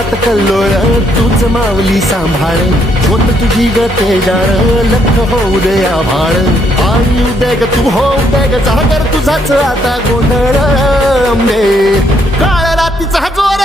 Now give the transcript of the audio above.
अंतरात कल्लोळ तूच माऊली सांभाळ होत तुझी गते जाण लख होऊ दे आभाळ आई उदय ग तू होऊ दे ग जागर तुझाच आता गोंधळ अंबे काळ रातीचा जोर